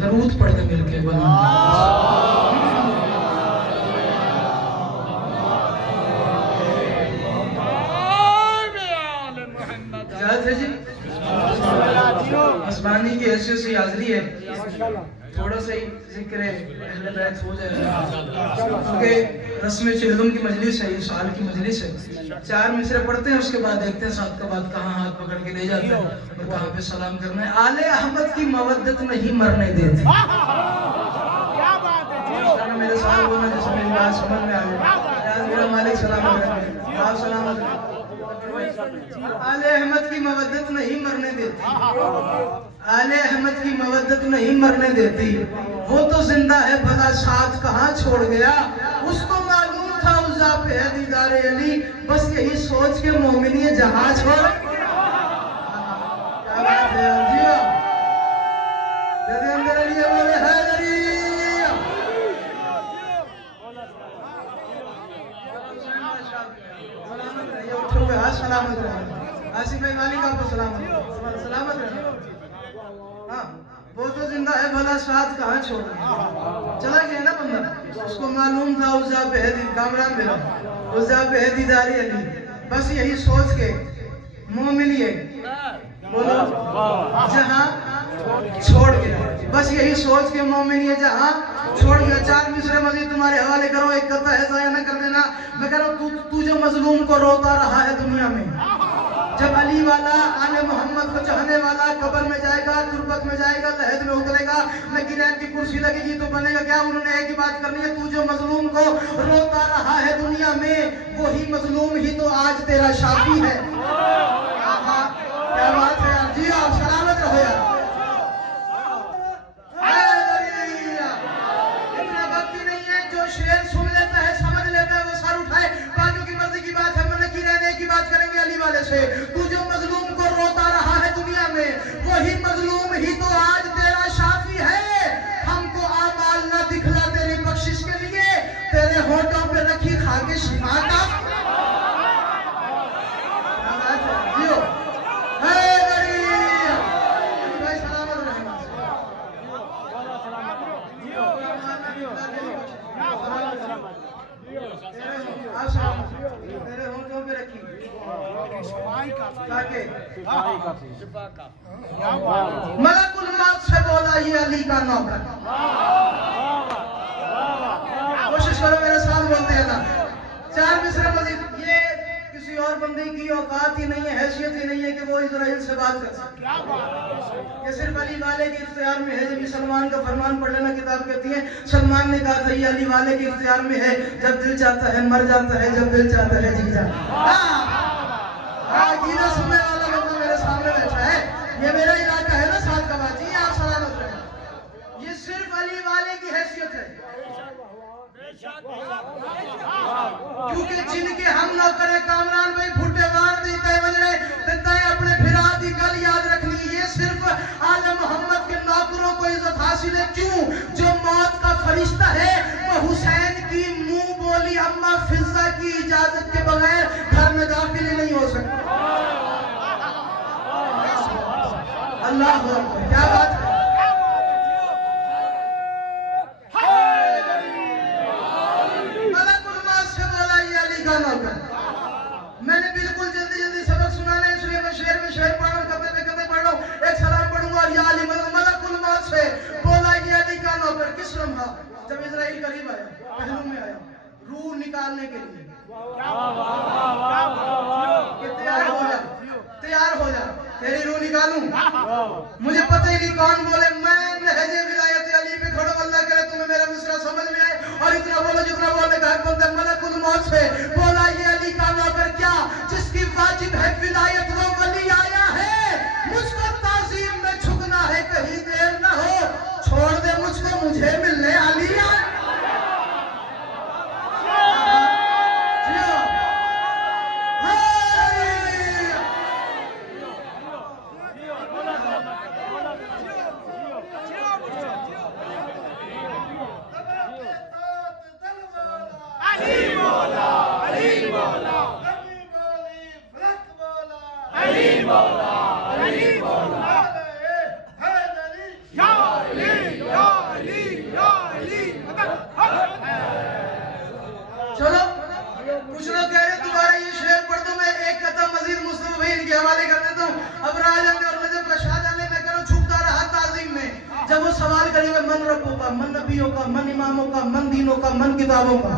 درود پڑھتے مل کے اجازت ہے جی؟ آسمانی کی حیثیت سے حاضری ہے، تھوڑا سا ہی ذکر اہل بیت ہو جائے گا کیونکہ رسم چہلم کی مجلس ہے، یہ سال کی مجلس ہے۔ 4 مصرے پڑھتے ہیں، اس کے بعد دیکھتے ہیں ساتھ کا بعد کہاں ہاتھ پکڑ کے لے جاتے ہیں اور کہاں پہ سلام کرنا ہے۔ آل احمد کی مودت نہیں مرنے دیتی۔ میرے ساتھ بولنا جیسے میری بات سمجھ میں آ گئی۔ میرا مالک سلامت رکھے، آپ سلامت رکھے۔ آل احمد کی مودت نہیں مرنے دیتی، آل احمد کی مودت نہیں مرنے دیتی، وہ تو زندہ ہے بھلا ساتھ کہاں چھوڑ گیا، اس کو معلوم تھا عزا پہ ہے دیدار علی، بس یہی سوچ کے مومن یہ جہاں چھوڑ۔ کیا بات ہے جیو، جیسے اندر علی بولے حیدری، سلامت رہے آصف بھائی مالک آپ کو سلامت رہے۔ ہاں وہ تو زندہ ہے بھلا ساتھ کہاں چھوڑا، چلا گیا نا بندہ، اس کو معلوم تھا عزا پہ ہے کامران میرا، عزا پہ ہے دیدار علی، بس یہی سوچ کے مومن یہ بولو جہاں چھوڑ گیا، بس یہی سوچ کے مومن یہ جہاں چھوڑ گیا۔ 4 مصرے مزید تمہارے حوالے کرو، ایک قطعہ ہے ضائع نہ کر دینا۔ میں کہہ رہا ہوں تو جو مظلوم کو روتا رہا ہے دنیا میں، جب علی والا آل محمد کو چاہنے والا قبر میں جائے گا، تربت میں جائے گا، لحد میں اترے گا، نگینین کی کرسی لگے گی تو بنے گا کیا؟ انہوں نے ایک ہی بات کرنی ہے، تو جو مظلوم کو روتا رہا ہے دنیا میں، وہی مظلوم ہی تو آج تیرا شافی ہے۔ کیا بات ہے یار، جی آپ سلامت رہو یار۔ اتنا وقت ہی نہیں ہے، جو شعر سن لیتا ہے سمجھ لیتا ہے وہ سر اٹھائے، باقیوں کی مرضی کی بات ہے، نگینین ایک ہی بات کریں گے علی والے سے، تو جو مظلوم کو روتا رہا ہے دنیا میں، وہی مظلوم ہی تو آج تیرا شافی ہے۔ ہم کو اعمال نہ دکھلا تیری بخشش کے لیے، تیرے ہونٹوں پہ رکھی خاک شفا کا۔ تیرے ہونٹوں پہ رکھی ملک الموت سے بولا یہ علی کا نوکر۔ کوشش کرو میرے ساتھ بولتے ہیں نا۔ 4 مصرے مزید، یہ کسی اور بندے کی اوقات ہی نہیں ہے، حیثیت ہی نہیں ہے کہ وہ اسرائیل سے بات کر سکے، یہ صرف علی والے کے اختیار میں ہے۔ جب سلمان کا فرمان پڑھ لینا، کتاب کہتی ہے سلمان نے کہا تھا یہ علی والے کے اختیار میں ہے، جب دل چاہتا ہے مر جاتا ہے، جب دل چاہتا ہے جی جاتا ہے۔ عقیدہ سننے والا بندہ میرے سامنے بیٹھا ہے، یہ میرا علاقہ ہے نا ساتھ کا بات، جی آپ سلامت رہیں۔ یہ صرف علی والے کی حیثیت ہے، کیونکہ جن کے ہم نوکرے کامران بھائی بھٹے وار دیتے وجرے دیتا ہے اپنے پھرا دی گل یاد رکھنی، یہ صرف آل محمد کے نوکروں کو عزت حاصل ہے۔ کیوں؟ جو موت کا فرشتہ ہے وہ حسین کی منہ بولی اما فضہ کی اجازت کے بغیر گھر میں داخل ہی نہیں ہو سکتا۔ اللہ اکبر، کیا بات ہے۔ میں نے بالکل جلدی سبق سنانا ہے، اس لیے میں شعر میں شعر پڑھ رہا ہوں، خطے پہ خطے پڑھ رہا ہوں، ایک سلام پڑھوں گا اور یا علی ملک الموت سے بولا یہ علی کا نوکر۔ کس لمحہ؟ جب اسرائیل قریب آیا، پہلو میں آیا، روح نکالنے کے لیے کہ تیار ہو جا، تیار ہو جا، تیری روح نکالوں۔ مجھے پتہ ہی نہیں کون بولے، میں نہج ولایت علی پہ کھڑو، اللہ کرے تمہیں میرا مصرع سمجھ میں آئے اور اتنا بولو جتنا بولنے کا حق بنتا ہے۔ ملک الموت سے بولا یہ علی کا نوکر کیا، جس کی واجب ہے ولایت، وہ ولی آیا ہے، مجھ کو تعظیم میں جھکنا ہے، کہیں دیر نہ ہو، چھوڑ دے مجھ کو، مجھے ملنے علی آئے۔ من ربوں کا، من نبیوں کا، من اماموں کا، من دینوں کا، من کتابوں کا.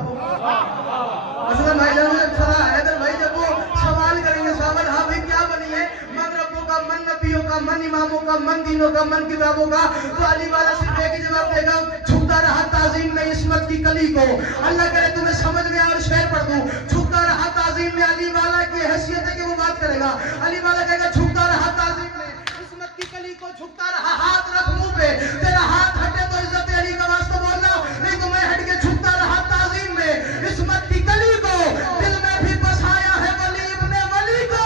مثلا بھائی جان حیدر بھائی جب وہ سوال کریں گے سوال ہاں بھائی کیا بنی ہے، من ربوں کا، من نبیوں کا، من اماموں کا، من دینوں کا، من کتابوں کا، تو علی والا صرف ایک ہی جواب دے گا، چھپتا رہا تعظیم میں عصمت کی کلی کو. اللہ کرے تمہیں سمجھ میں اور شعر پڑھ دوں. چھپتا رہا تعظیم میں علی والا کی حیثیت ہے کہ وہ بات کرے گا. علی والا کہے گا چھپتا رہا تعظیم میں عصمت کی کلی کو، چھپتا رہا ہاتھ رکھ منہ پہ، تیرا ہاتھ ہٹے تو عزت علی کا واسطہ بولنا، نہیں تو میں ہٹ کے چھپتا رہا تعظیم میں عصمت کی کلی کو. دل میں بھی بسایا ہے ولی ابن ولی کو،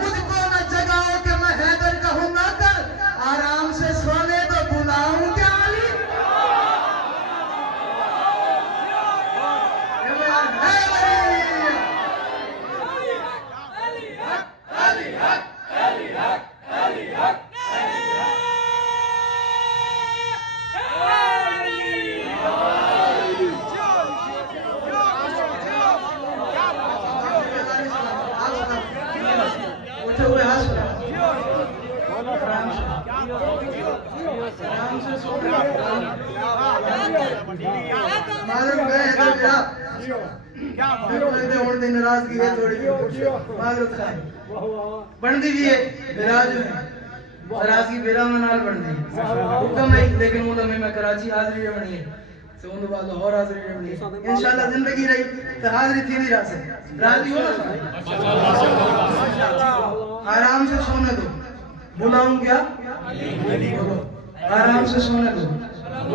مجھ کو نہ جگاؤ کہ میں حیدر کہوں نہ کر، آرام سے سونے تو بلاؤں کیا علی. ناراضگی ہے تھوڑی معذرت خواہی بندی بھی ہے براج میں ناراضگی بیرا منال بندی حکم ہے لیکن علماء میں کراچی حاضری رہنی ہے تو ان بعد لاہور حاضری رہنی ہے انشاءاللہ زندگی رہی تو حاضری تھی نہیں راز ہے راضی ہو آرام سے سونے دو بلاؤں کیا آرام سے سونے دو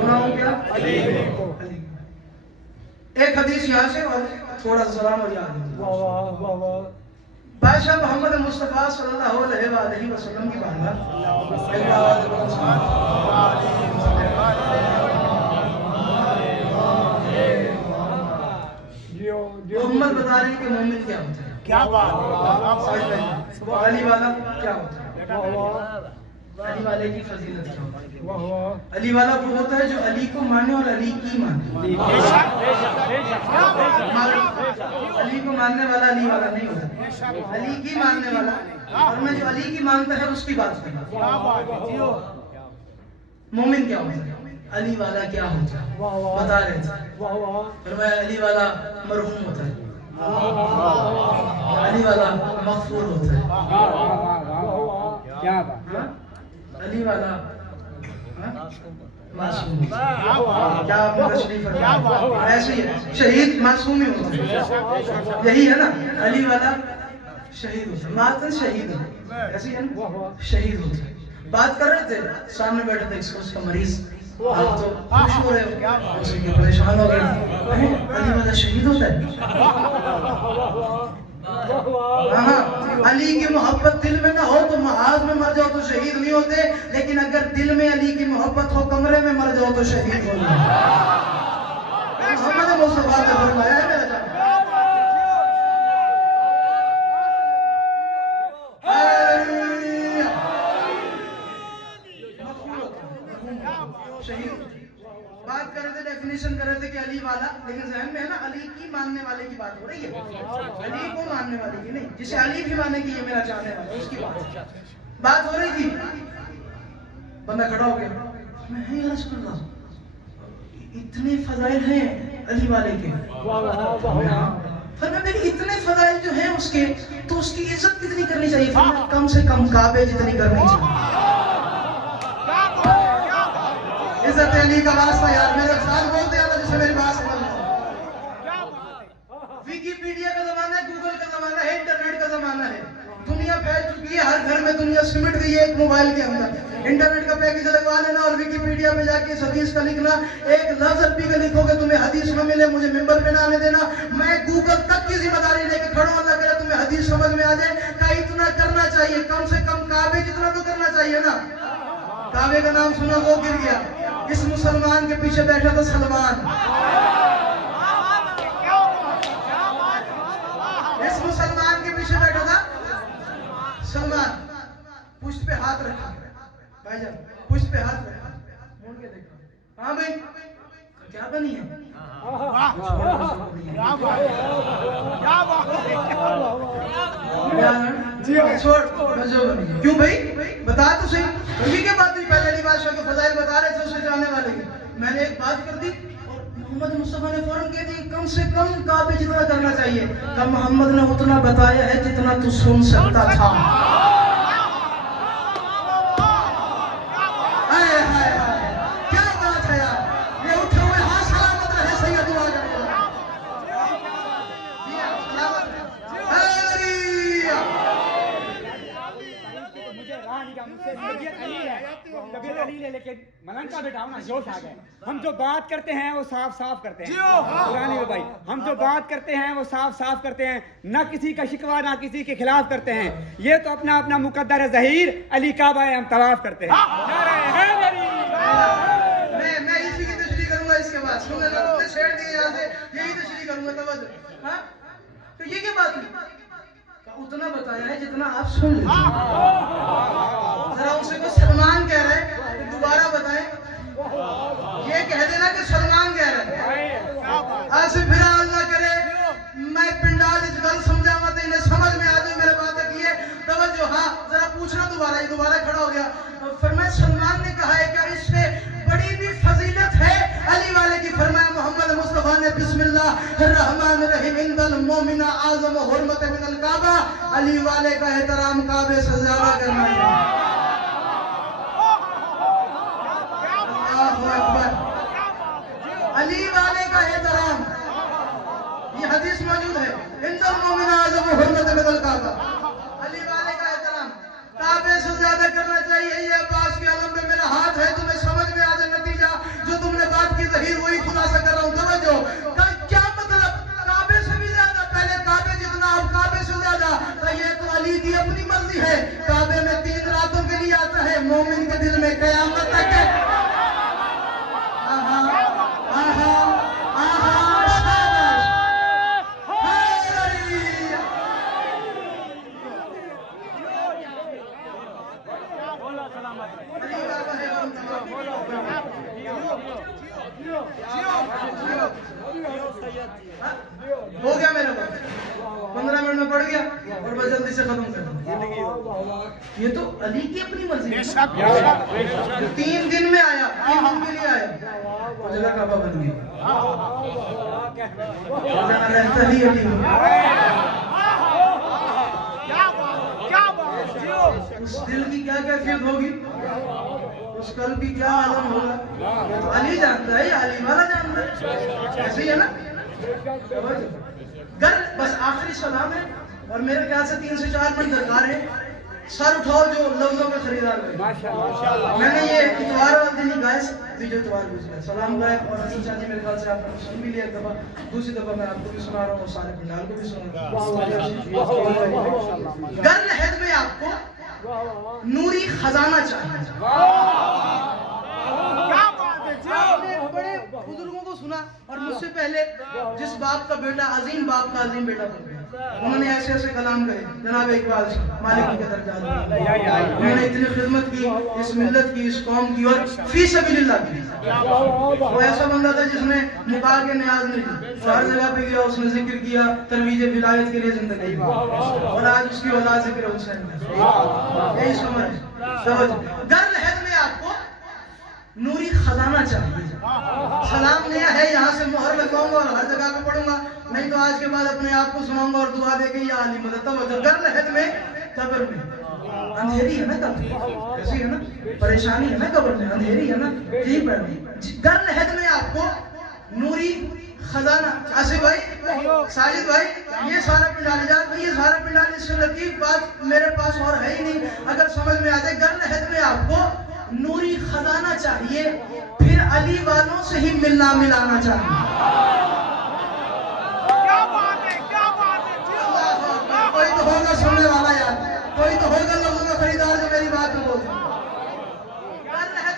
بلاؤں کیا ایک حدیث یہاں سے اور تھوڑا سا سلام اور یاد بادشاہ محمد مصطفیٰ صلی اللہ علیہ وسلم کی بارگاہ محمد بتا رہے ہیں کہ مومن کیا ہوتا ہے کیا بات علی والا کیا ہوتا ہے علی والے کی فضیلت کیا ہوتی ہے علی والا وہ ہوتا ہے جو علی کو مانے اور علی کی مانے علی کو ماننے والا علی والا نہیں ہوتا علی کی ماننے والا اور میں جو علی کی مانتا ہے اس کی بات کرنا مومن کیا ہوتا ہے علی والا کیا ہوتا ہے بتا رہے تھے فرمایا علی والا مرحوم ہوتا ہے علی والا مغفور ہوتا ہے علی والا معصوم کیا آپ نے تشریف فرمایا ایسے ہی ہے شہید معصوم ہی ہوتا ہے یہی ہے نا علی والا شہید ہوتا ہے ماتن شہید ہے ایسے ہی ہے نا شہید ہوتا ہے بات کر رہے تھے سامنے بیٹھے تھے اس کا مریض آپ تو خوش ہو رہے ہو اسے کہ پریشان ہو گئے علی والا شہید ہوتا ہے علی کی محبت دل میں نہ ہو تو محاذ میں مر جاؤ تو شہید نہیں ہوتے لیکن اگر دل میں علی کی محبت ہو کمرے میں مر جاؤ تو شہید ہونا محمد مصطفیٰ نے فرمایا ہے میرا جان شہید بات کر رہے تھے ڈیفینیشن کر رہے تھے کہ علی والا لیکن ذہن میں ہے نا علی کی ماننے والے کی بات ہو رہی ہے علی کو ماننے والے کی نہیں جسے علی بھی مانے کہ یہ میرا چاہنے والا اس کی بات ہو رہی تھی بندہ کھڑا ہو گیا میں یا رسول اللہ اتنے فضائل ہیں علی والے کے فرمایا میری اتنے فضائل جو ہیں اس کے تو اس کی عزت کتنی کرنی چاہیے فرمایا کم سے کم کعبے جتنی کرنی چاہیے عزت علی کا واسطہ یار میرے ساتھ بولتے ہیں جسے میری بات سمجھ ویکیپیڈیا کا زمانہ ہے گوگل کا زمانہ ہے انٹرنیٹ کا زمانہ ہے دنیا پھیل چکی ہے ہر گھر میں دنیا سمٹ گئی ہے ایک موبائل کے اندر انٹرنیٹ کا پیکج لگوا لینا اور ویکیپیڈیا پہ جا کے اس حدیث کا لکھنا ایک لفظ بھی کا لکھو گے تمہیں حدیث نہ ملے مجھے ممبر پہ نہ آنے دینا میں گوگل تک کی ذمہ داری لے کے کھڑا ہوں اللہ کرے تمہیں حدیث سمجھ میں آ جائے کہ اتنا کرنا چاہیے کم سے کم کعبے جتنا تو کرنا چاہیے نا کعبے کا نام سنا وہ گر گیا اس مسلمان کے پیچھے بیٹھا تھا سلمان اس مسلمان کے پیچھے بیٹھا تھا سلمان پشت پہ ہاتھ رکھا بھائی جان پشت پہ ہاتھ رکھا موڑ کے دیکھا ہاں بھائی کیا بنی ہے چھوڑ کیوں بھائی بتا تو صحیح انہی کے بات نہیں پہلے علی بادشاہ کے فضائل بتا رہے تھے اس سے جانے والے کے से कम काबे जितना करना चाहिए। कब मोहम्मद ने उतना बताया है जितना तू सुन सकता था। हाय हाय हाय, क्या बात है यार। ये उठे हुए हाथ सलामत रहे, सैयद दुआ करें। तबीयत अलील है, लेकिन मलंग का बेटा हूं ना, जोश आ गए। हम जो बात करते हैं वो साफ साफ करते हैं पुरानी भाई, हम जो बात करते हैं वो साफ साफ करते हैं, ना किसी का शिकवा ना किसी के खिलाफ करते हैं। ये तो अपना अपना मुकद्दर है ज़हीर, अली काबा हम तवाफ करते हैं। मैं इसी की तशरीह करूंगा इसके बाद। सुन तुमने छेड़ दिए यहाँ से, यही तशरीह करूंगा। तवज्जो। हाँ, तो ये क्या बात है? उतना बताया है जितना आप सुन लेते। जरा उनसे को सलमान कह रहे हैं तो दोबारा बताएं। ये कह देना कि सलमान कह रहे हैं। आज फिर अल्लाह करे मैं पिंडाल इस गल समझावा तो इन्हें समझ में आ जाए मेरे बातें किए। तवज्जो। हाँ, जरा पूछना दोबारा। ये दोबारा खड़ा हो गया। फरमाया सलमान ने कहा है क्या इससे बड़ी भी फजीलत है अली वाले की? फरमाया मोहम्मद मुस्तफा ने बिस्मिल्लाहिर्रहमानिर्रहीम इंदल मोमिना आज़म हुर्मत मिनल काबा, अली वाले का एहतराम काबे से ज्यादा करना है। अल्लाहु अकबर। अली वाले का एहतराम, ये हदीस मौजूद है। इंदल मोमिना आज़म हुर्मत मिनल काबा, अली वाले का एहतराम काबे से ज्यादा करना चाहिए। ये अब्बास के आलम में मेरा हाथ है, तुम्हें समझ में आ जाए नतीजा जो तुमने बात की ज़हीर वही खुलासा कर रहा हूँ। समझो क्या मतलब? काबे से भी ज्यादा, पहले काबे जितना अब काबे से ज्यादा। तो ये तो अली की अपनी मर्जी है। काबे में 3 रातों के लिए आता है, मोमिन के दिल में क़यामत तक है। हो गया मेरा बात, 15 मिनट में पड़ गया और बस जल्दी से खत्म कर। ये तो अली की अपनी मर्जी है। 3 दिन में आया, 3 दिन के लिए आया, जगह काबा बन गई। रहता ही अली। उस दिल की क्या कैफियत होगी, उस कल की क्या आलम होगा, अली जानता है, अली वाला जानता है। ऐसे ही है ना। गर बस आखिरी सलाम है और मेरे ख्याल से 3 से 4 मिनट दरकार है। सर उठाओ जो लफ्जों के खरीदार है। मैंने ये इतवार वाले दिन ही गाया, जो इतवार गुजरा सलाम गाया और हसन शाह जी मेरे ख्याल से आपने सुन भी लिया एक दफा। दूसरी दफा मैं आपको भी सुना रहा हूँ और सारे पंडाल को भी सुना रहा हूँ। गर लहद में आपको नूरी खजाना चाहिए। बड़े बुजुर्गों को सुना और मुझसे पहले जिस बाप का बेटा अजीम बाप का अजीम बेटा बन गया, उन्होंने ऐसे ऐसे कलाम कहे जनाब इकबाल से, मालिक के दरगाह में। उन्होंने इतनी खिदमत की इस मिल्लत की, इस कौम की और फी सबीलिल्लाह की। वो ऐसा बंदा था जिसने मुका के न्याज नहीं की, हर जगह पे गया उसने जिक्र किया, तरवीज विलायत के लिए जिंदगी और आज उसकी औलाद जिक्र हुसैन है। यही समझ गर लहद में आपको नूरी खजाना चाहिए। सलाम लिया है, यहाँ से मोहर लगवाऊंगा और हर जगह पे पढ़ूंगा, नहीं तो आज के बाद अपने आप को सुनाऊंगा और दुआ देके या अली मदद। तब गर लहद में कब्र में अंधेरी है ना, कब्र कैसी है ना, परेशानी है ना कब्र में, अंधेरी है ना, यही पढ़नी। गर लहद में आपको नूरी खजाना। आसिफ भाई, साजिद भाई, ये सारा पिंडाल याद भाई, ये सारा पिंडाल, इससे लतीफ बात मेरे पास और है ही नहीं अगर समझ में आ जाए। गर लहद में आपको नूरी खजाना चाहिए, फिर अली वालों से ही मिलना मिलाना चाहिए। क्या बात है, क्या बात है। कोई तो होगा सुनने वाला यार, कोई तो होगा लोगों में खरीदार जो मेरी बात में बोलता।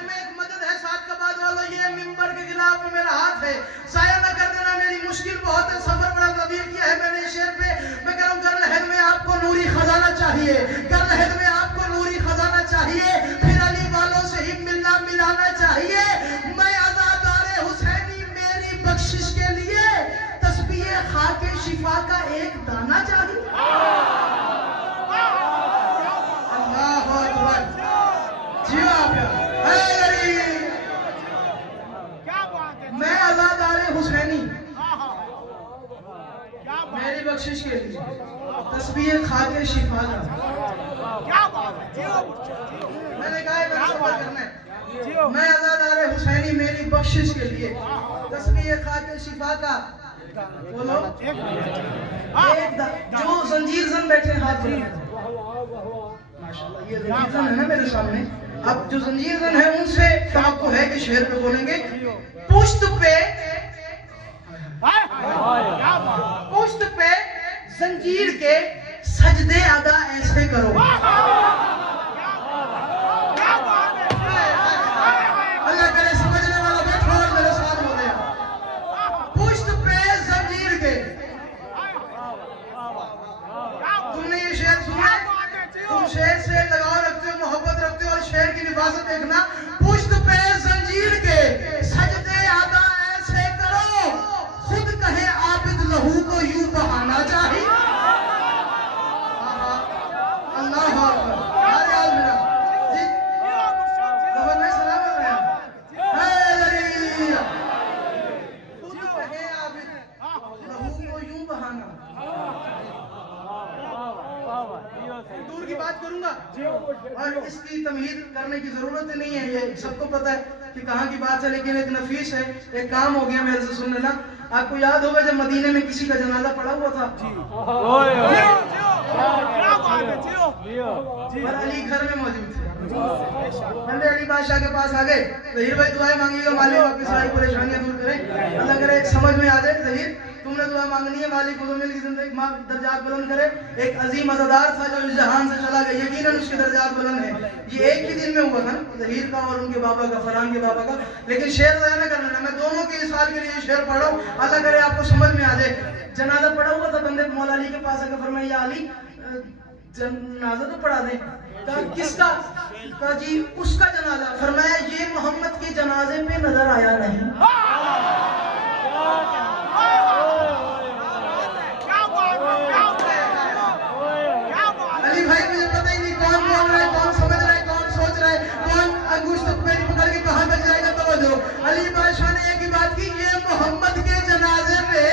में एक मदद है सादकाबाद वालों, ये मिंबर के खिलाफ में मेरा हाथ है, साया न कर देना, मेरी मुश्किल बहुत है, सफर बड़ा तवील किया है मैंने शेर पे। मैं कह रहा हूँ गर लहद में आपको नूरी खजाना चाहिए, गर लहद में आपको नूरी खजाना चाहिए, फिर अली वालों से ही मिलना मिलाना चाहिए। मैं अज़ादारे हुसैनी मेरी बख्शिश के लिए तस्बीह खाके शिफा का एक दाना चाहिए। अल्लाहु अकबर। जी मैं अज़ादारे हुसैनी बख्शिश के लिए तस्बीह खाके शिफा का क्या बात है जियो जियो मैंने कहा है मैंने सफर करना है जियो मैं आज़ादार हुसैनी मेरी बख्शिश के लिए तस्बीह खाके शिफा का बोलो जो जंजीर जन बैठे हाथ बुलंद माशाल्लाह ये जंजीर जन है ना मेरे सामने अब जो जंजीर जन है उनसे तवक्को है कि शेर पे बोलेंगे पुश्त पे क्या बात पुश्त पे जंजीर के सजदे अदा ऐसे करो क्या बात है अल्लाह करे समझने वाला बैठो और मेरे साथ बोले पुश्त पे जंजीर के तुमने ये शेर सुना तुम शेर से लगाव रखते हो मोहब्बत रखते हो और शेर की हिफाजत देखना पुश्त पे जंजीर के सजदे अदा ऐसे करो खुद कहे आबिद लहू को यूं बहाना चाहिए अल्लाह अकबर अरे यार मेरा जी जबर भाई सलामत रहे है ललिया खुद कहे आबिद लहू को यूं बहाना दूर की बात करूंगा और इसकी तमहीद करने की जरूरत नहीं है ये सबको पता है कि कहाँ की बात है लेकिन एक नफीस है एक काम हो गया मेरे से सुन लेना आपको याद होगा जब मदीने में किसी का जनाजा पड़ा हुआ था क्या बात है जियो और अली घर में मौजूद थे बंदे अली बादशाह के पास आ गए जहीर भाई दुआएं मांगिएगा मालिक आपकी सारी परेशानियां दूर करे अल्लाह करे एक समझ में आ जाए जहीर तुमने दुआ मांगनी है मालिक मुजम्मिल की जिंदगी दर्जात बुलंद करे एक अजीम अज़ादार था जो इस जहान से चला गया यकीनन उसके दर्जात बुलंद है ये एक ही दिन में हुआ था ना जहीर का और उनके बाबा का फरहान के बाबा का लेकिन शेर ज़ाया न कर लेना मैं दोनों के इस साल के लिए शेर पढ़ा हूं अल्लाह करे आपको समझ में आ जाए जनाजा पड़ा हुआ था बंदे मौला अली के पास आकर फरमाया या अली जनाजा तो पढ़ा दे कहा किसका कहा जी उसका जनाजा फरमाया ये मोहम्मद के जनाजे पे नजर आया नहीं अली भाई मुझे पता ही नहीं कौन बोल रहा है कौन समझ रहा है कौन सोच रहा है कौन अंगूष्ठ मेरी पकड़ के कहां तक जाएगा तवज्जो अली बादशाह ने एक ही बात की ये मोहम्मद के जनाजे पे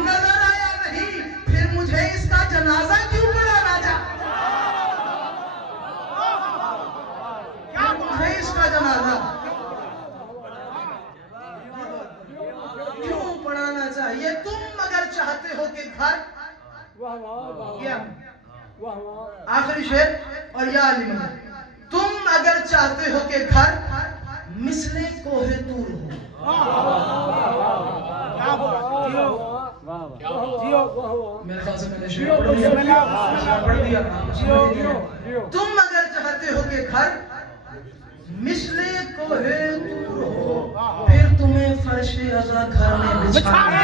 नजर आया नहीं फिर मुझे इसका जनाजा क्यों पढ़ाना था मुझे इसका जनाजा क्यों पढ़ाना चाहिए तुम अगर चाहते हो कि घर क्या आखिरी शेर और या अली मदद तुम अगर चाहते हो कि घर मिसले कोहे तूर हो मेरे ख्याल से मैंने शेर पढ़ दिया तुम अगर चाहते हो कि घर मिसले कोहे तूर हो फिर तुम्हें फर्शे अज़ा घर में बिछाना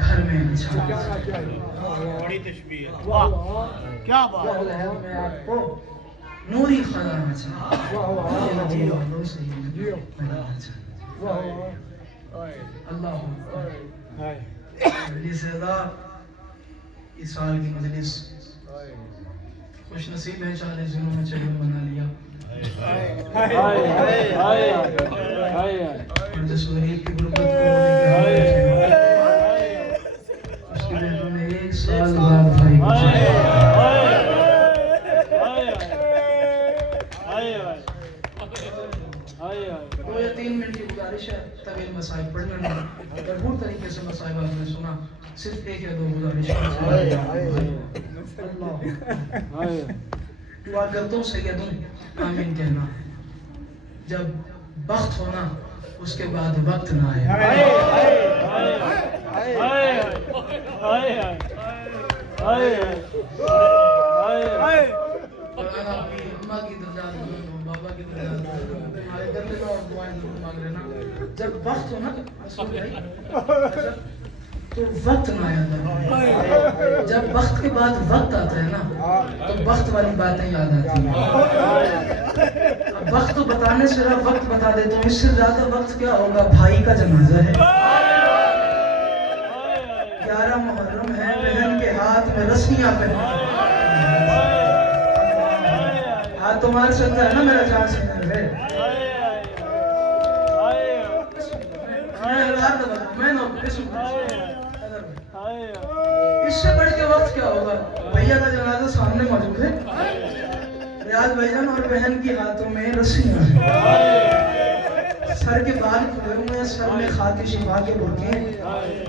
घर में बड़ी तशबीह है वाह क्या बात है मैं आपको नूरी खजाना चाहिए अल्लाह मजलिस इस साल की मजलिस खुश नसीब है 40 दिनों में चलो बना लिया और जिस गरीब की गुर्बत उसके लिए तुमने 1 साल बाद भाई दो या 3 मिनट की गुजारिश है तवील मसाइल पढ़ने में भरपूर तरीके से मसाइल आपने सुना सिर्फ 1 या 2 गुजारिश दुआ करता हूँ सैयदों आमीन कहना जब वक्त होना उसके बाद वक्त ना आए अम्मा की दर्जात बाबा की दर्जात हमारे घर में और दुआएं मांग लेना जब वक्त हो ना तो वक्त ना याद आता जब वक्त के बाद वक्त आता है ना तो वक्त वाली बातें याद आती हैं अब वक्त तो बताने से रहा वक्त बता देता हूँ इससे ज्यादा वक्त क्या होगा भाई का जनाजा है 11 मुहर्रम है, बहन के हाथ में रस्सियां पहना, हाथ तुम्हारे चलता है ना मेरा जान से है। मैं ना इससे बढ़ के वक्त क्या होगा? भैया का जनाजा सामने मौजूद है, रियाज भाईजान और बहन के हाथों में रस्सियां हैं, सर के बाल खुले हुए हैं, सर में खाके शिफा के बुरके,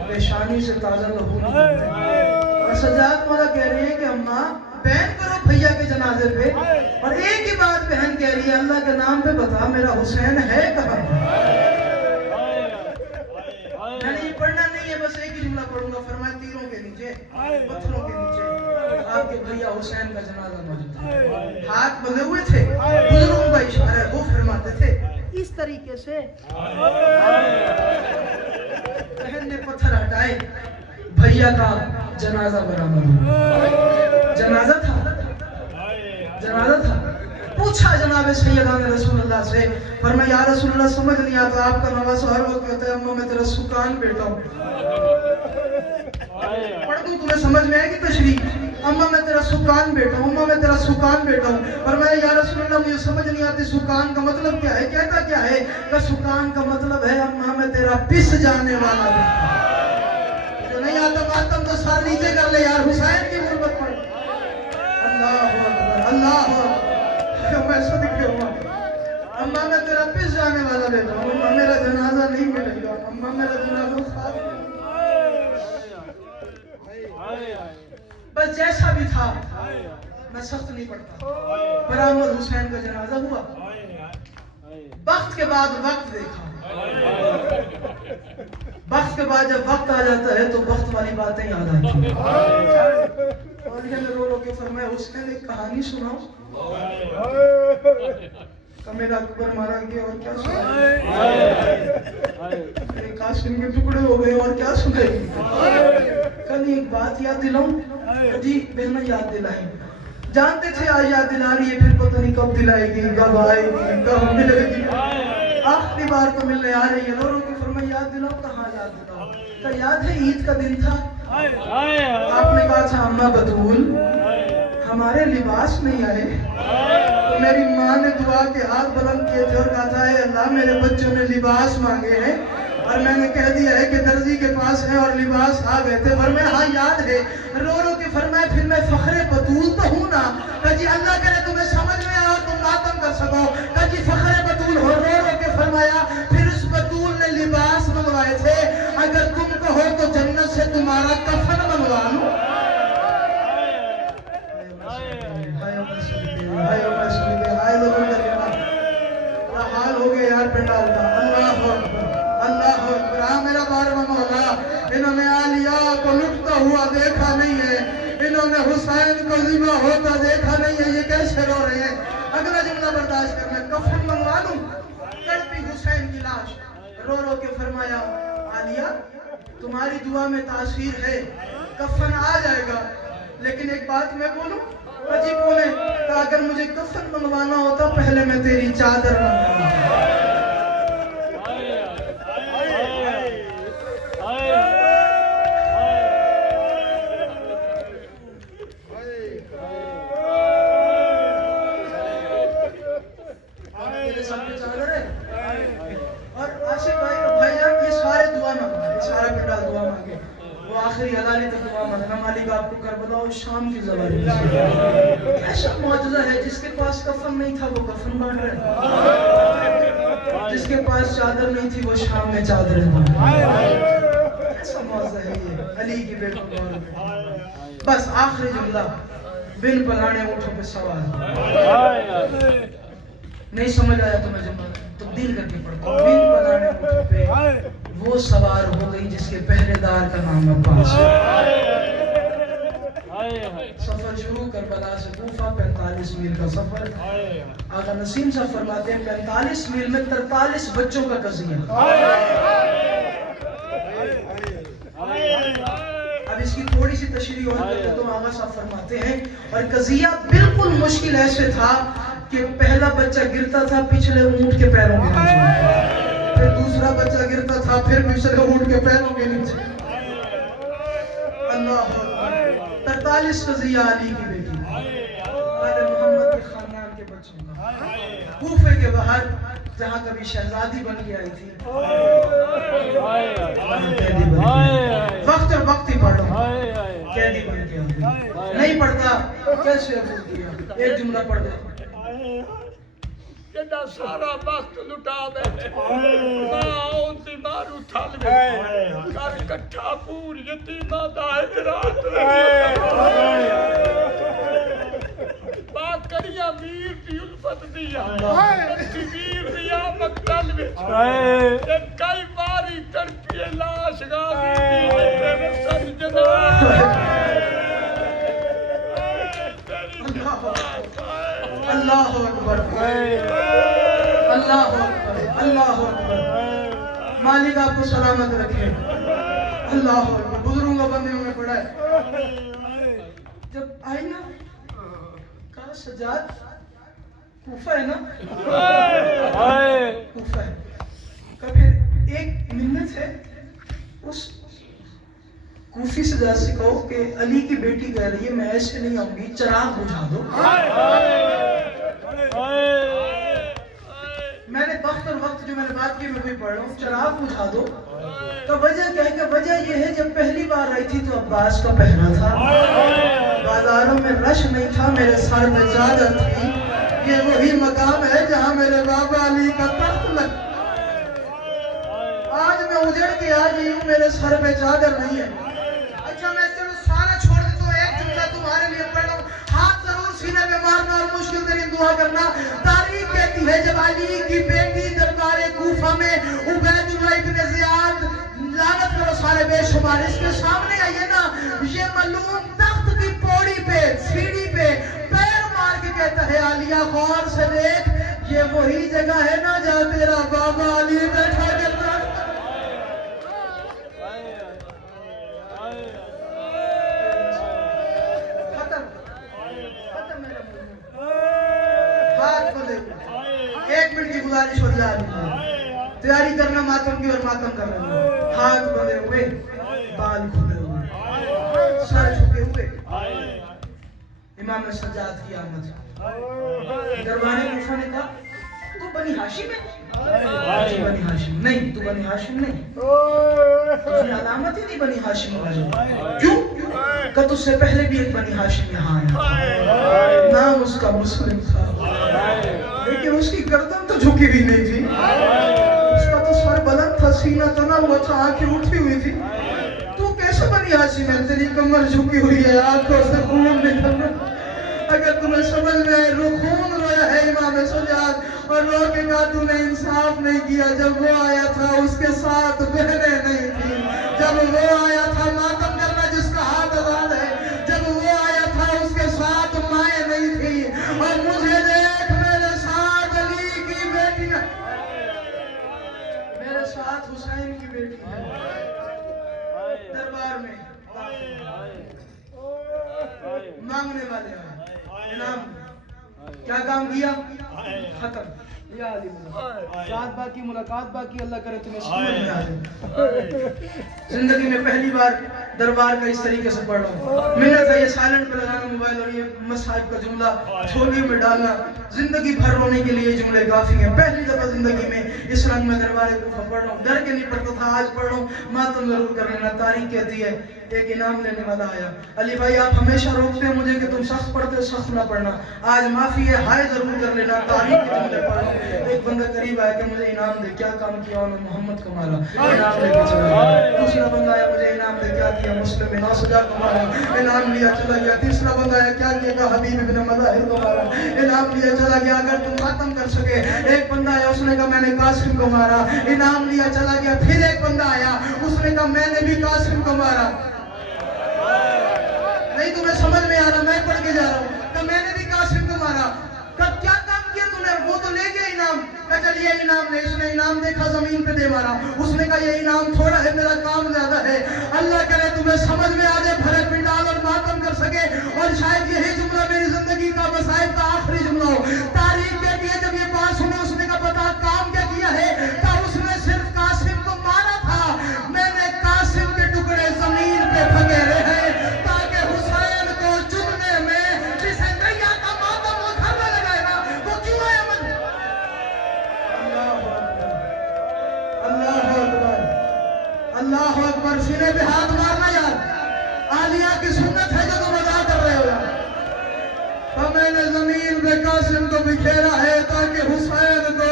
पेशानी से ताजा लहू निकल रहा है। और सजाद मौला कह रही है कि अम्मा बैन करो भैया के जनाजे पे, और एक ही बात बहन कह रही है, अल्लाह के नाम पे बता मेरा हुसैन है कहाँ? मैंने ये पढ़ना नहीं है, बस एक ही जुमला पढ़ूंगा। फरमाया तीरों के नीचे, पत्थरों के नीचे आपके भैया हुसैन का जनाजा मौजूद था, हाथ बंधे हुए थे, बुजुर्गों का इशारा है, वो फरमाते थे इस तरीके से। बहन ने पत्थर हटाए, भैया का जनाजा बरामद हुआ। जनाजा था, जनाजा था। पूछा जनाब सैयदा ने रसूलुल्लाह से, फरमाया या रसूलुल्लाह समझ नहीं आता, आपका नवाज़ हर वक्त कहता है अम्मा मैं तेरा सुकान बेटा हूँ। पढ़ दूं तुम्हें समझ में आएगी तशरीह? अम्मा मैं तेरा सुकान बेटा हूँ, अम्मा मैं तेरा सुकान बेटा हूँ। फरमाया या रसूलुल्लाह मुझे समझ नहीं आती सुकान का मतलब क्या है? कहता क्या है? का सुकान का मतलब है अम्मा मैं तेरा पिस जाने वाला बेटा। जो नहीं आता मातम तो सर नीचे कर ले यार, हुसैन की गुरबत पढ़। अल्लाह अकबर, अल्लाह अकबर। मैं सदिक कहूँगा अम्मा मैं तेरा पिस जाने वाला बेटा हूँ, अम्मा मेरा जनाजा नहीं मिलेगा, अम्मा मेरा जनाजा खाली। बस जैसा भी था, मैं सख्त नहीं पढ़ता, बरामद हुसैन का जनाजा हुआ। वक्त के बाद वक्त देखा, वक्त के बाद जब वक्त आ जाता है तो वक्त वाली बातें याद आती हैं। और ये रो रो के फरमाया हुसैन एक कहानी सुनाओ। मेरा अकबर मारा गया और क्या सुनाएगी? कासिम के टुकड़े हो गए और क्या सुनाएगी? कल एक बात याद दिलाऊं? जी बहना याद दिलाई, जानते थे आज याद दिला रही है, फिर पता नहीं कब दिलाएगी, कब आएगी, कब मिलेगी। आखिरी बार तो मिलने आ रही है, रो रो के फरमाया याद दिलाओ। कहाँ याद दिलाओ? तो याद है ईद का दिन था, आपने कहा था अम्मा बतूल हमारे लिबास नहीं आए, तो मेरी माँ ने दुआ के हाथ बुलंद किए थे और कहा था अल्लाह मेरे बच्चों ने लिबास मांगे हैं और मैंने कह दिया है कि दर्जी के पास है और लिबास आ गए थे। फरमाया हाँ याद है। रो रो के फरमाया फिर मैं फखरे बतूल तो हूँ ना? कहा जी अल्लाह करे तुम्हें समझ में आए और तुम मातम कर सको। कहा जी फखरे बतूल हो। रो रो के फरमाया फिर उस बतूल ने लिबास मंगवाए थे, अगर तुम कहो तो जन्नत से तुम्हारा कफन मंगवा लूं। हाल हो गया यार पंडाल का। अल्लाह अकबर, अल्लाह अकबर। मेरा बारवा मौला, इन्होंने आलिया को लुटता हुआ देखा नहीं है, इन्होंने हुसैन को ज़िबा होता देखा नहीं है, ये कैसे रो रहे हैं? अगला जुमला बर्दाश्त करना, कफन मंगवा लूं? तड़पी हुसैन की लाश, रो रो के फरमाया आलिया तुम्हारी दुआ में तासीर है, कफन आ जाएगा, लेकिन एक बात मैं बोलूं? अजी बोले तो अगर मुझे कफन मंगवाना होता पहले मैं तेरी चादर मंगवाता। मेरे सामने चादर है और आशिक भाईजान ये सारे दुआ मांगे, ये सारा पिंडा दुआ मांगे, वो आखिरी अदाली तक दुआ मांगना मालिक आपको करबला और शाम की ज़बान। ऐसा मौजूदा है जिसके पास कफन नहीं था वो कफन बांट रहे, जिसके पास चादर नहीं थी वो शाम में चादरें बांट रहे। ऐसा मौजूदा है ये अली की बेटों का। बस आखिरी जुमला, बिन पलाने ऊँटों पे सवार। नहीं समझ आया तो मैं जुमला तब्दील करके पढ़ता हूँ। बिन पलाने ऊँटों पे वो सवार हो गई जिसके पहरेदार का नाम अब्बास। सफर शुरू करबला से कूफा 45 मील का सफर। आका नसीम साहब फरमाते हैं 45 मील में 43 बच्चों का कज़िया। अब इसकी थोड़ी सी तशरीह और करते तो आका साहब फरमाते हैं और कज़िया बिल्कुल मुश्किल ऐसे था कि पहला बच्चा गिरता था पिछले ऊंट के पैरों के नीचे, फिर दूसरा बच्चा गिरता था फिर पिछले ऊंट के पैरों के नीचे। अल्लाह अकबर। 43 रज़िया अली की बेटी, आले मोहम्मद के खानदान के बच्चों का, कूफे के बाहर जहाँ कभी शहजादी बन के आई थी, वक्त और वक्त ही पढ़ लो, कैदी बन के आई। नहीं पढ़ता कैसे अबूल किया? एक जुमला पढ़ दे। एडा सारा वक्त लुटा बैठे मां उनती मारू थल में कर कट्ठा पूर यतीमा दा इजरात बात करिया वीर दी उल्फत दिया कच्ची वीर दिया मकतल विच ते कई बारी तड़पी लाश गाजी दी तेरे सजदा अल्लाह अकबर, अल्लाह अकबर, अल्लाह अकबर। मालिक आपको सलामत रखे। अल्लाह अकबर। बुजुर्गों बंदियों में पड़ा है। जब आई ना कहा सजाद कूफा है ना, कूफा है। कभी एक मिन्नत है उस कूफी सजाद से कहो कि अली की बेटी कह रही है मैं ऐसे नहीं आऊंगी, चिराग बुझा दो। मैंने वक्त और वक्त जो मैंने बात की मैं भी पढ़ रहा हूँ, चिराग बुझा दो। तो वजह क्या है कि वजह ये है जब पहली बार आई थी तो अब्बास का पहना था, बाजारों में रश नहीं था, मेरे सर में चादर थी। ये वही मकाम है जहाँ मेरे बाबा अली का तख्त लग। आज मैं उजड़ के आ गई हूँ, मेरे सर पे चादर नहीं है। अच्छा मैं चलो सारा छोड़ देता हूँ, एक जुमला तुम्हारे लिए पढ़ रहा हूँ, हाथ जरूर सीने पे मारना और मुश्किल तरीन दुआ करना। तारीख कहती है जब अली की बेटी दरबार कूफा में उबैदुल्लाह इब्न ज़ियाद, लानत करो सारे बेशुमार, इसके सामने आइए ना, ये मलूम तख्त की पौड़ी पे सीढ़ी पे पैर मार के कहता है आलिया गौर से देख, ये वही जगह है ना जहाँ तेरा बाबा अली बैठा करता। एक मिनट की गुजारिश हो जाए, तैयारी करना मातम की और मातम कर रहे हो। हाथ बंधे हुए, बाल खुले हुए, सर झुके हुए, इमाम सज्जाद की आमद। दरबार कूफा ने कहा तू बनी हाशिम है? बनी हाशिम नहीं, तू बनी हाशिम नहीं, तुझे अलामत ही नहीं बनी हाशिम वाली। क्यों? कि तुझसे पहले भी एक बनी हाशिम यहाँ आया, नाम उसका मुस्लिम था, लेकिन उसकी गर्दन तो झुकी भी नहीं थी, उसका तो सर बुलंद था, सीना तना हुआ था, आंखें उठी हुई थी। तू कैसे बनी हाशिम है? तेरी कमर झुकी हुई है, आंखों से खून निकल रहा। अगर तुम्हें समझ में आए, खून रोया है इमाम सज्जाद, और रो के कहा तूने इंसाफ नहीं किया। जब वो आया था उसके साथ बहनें नहीं थी, जब वो आया था मातम करना जिसका हाथ आजाद है, जब वो आया था उसके साथ माएँ नहीं थी। और मुझे देख मेरे साथ अली की बेटियां, मेरे साथ हुसैन की बेटी दरबार में मांगने वाले आए इनाम। क्या काम किया? खत्म। या अली साथ बाकी मुलाकात बाकी, अल्लाह करे तुम्हें सुकून आ जाए। जिंदगी में पहली बार दरबार का इस तरीके से पढ़ रहा हूँ। मैंने था ये साइलेंट पे लगाना मोबाइल और ये मसाइब का जुमला छोले में डालना, जिंदगी भर रोने के लिए जुमले काफी हैं। पहली दफा जिंदगी में इस रंग में दरबार कूफा पढ़ रहा हूँ, डर के नहीं पढ़ता था, आज पढ़ रहा हूँ, मातम जरूर कर लेना। तारीख कहती है एक इनाम लेने वाला आया, अली भाई आप हमेशा रोकते हैं मुझे कि तुम सख्त पढ़ते हो, सख्त ना पढ़ना, आज माफी है, हाय जरूर कर लेना। तारीख के जुमले पढ़ रहा हूँ। एक बंदा करीब आया कि मुझे इनाम दे, क्या काम किया उन्होंने? मोहम्मद को मारा, इनाम लेके चला गया। दूसरा बंदा आया, मुझे इनाम दे, क्या किया? मुस्लिम में 9,000 को मारा, इनाम लिया चला गया। तीसरा बंदा आया, क्या किया? कहा हबीब इब्न मज़ाहिर को मारा, इनाम लिया चला गया। अगर तुम खत्म कर सके। एक बंदा आया, उसने कहा मैंने कासिम को मारा, इनाम लिया चला गया। फिर एक बंदा आया, उसने कहा मैंने भी कासिम को मारा। नहीं तुम्हें समझ में आ रहा, मैं पढ़ के जा रहा हूँ। तो मैंने भी कासिम को मारा। कब क्या काम किया तूने? वो तो ले गया इनाम। चलिए इनाम ले, इसने इनाम देखा जमीन पे दे मारा। उसने कहा ये इनाम थोड़ा है, मेरा काम ज्यादा है। अल्लाह करे तुम्हें समझ में आ जाए, भरे पिंडाल और मातम कर सके। और शायद यही जुमला मेरी जिंदगी का मसाइब का आखिरी जुमला हो। तारीख कहती है जब ये बात सुने उसने कहा बता काम क्या किया है? कहा उसने सिर्फ कासिम को मारा था, मैंने कासिम के टुकड़े जमीन पे फगे रहे। अल्लाह अकबर, सीने पे हाथ मारना यार, आलिया की सुन्नत है जो तुम अदा कर रहे हो यार। तो मैंने जमीन पे कासिम को बिखेरा है ताकि हुसैन को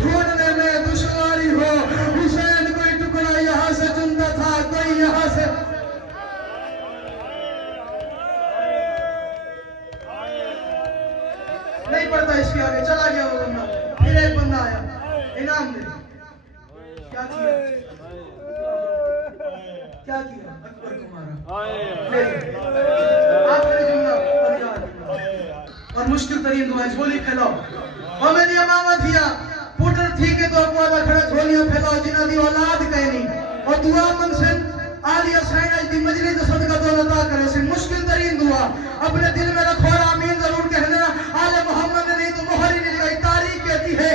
ढूंढने में दुश्वारी हो। हुसैन कोई टुकड़ा यहाँ से चुनता था, कोई यहाँ से। नहीं पड़ता इसके आगे, चला गया वो बंदा। फिर एक बंदा आया, इनाम दे। क्या किया? क्या किया? अकबर को मारा। आखिरी जुमला और मुश्किल तरीन दुआ, झोली फैलाओ। और मैंने अमामा दिया पुटर थी के तो अकवादा खड़ा झोलियां फैलाओ जिना दी औलाद कहनी और दुआ मंगसन आलिया साइन आज दी मजलिस सदका तो अता करे से मुश्किल तरीन दुआ अपने दिल में रखो और आमीन जरूर कहना। आले मोहम्मद ने नहीं तो मोहर ही नहीं लगाई। तारीख कहती है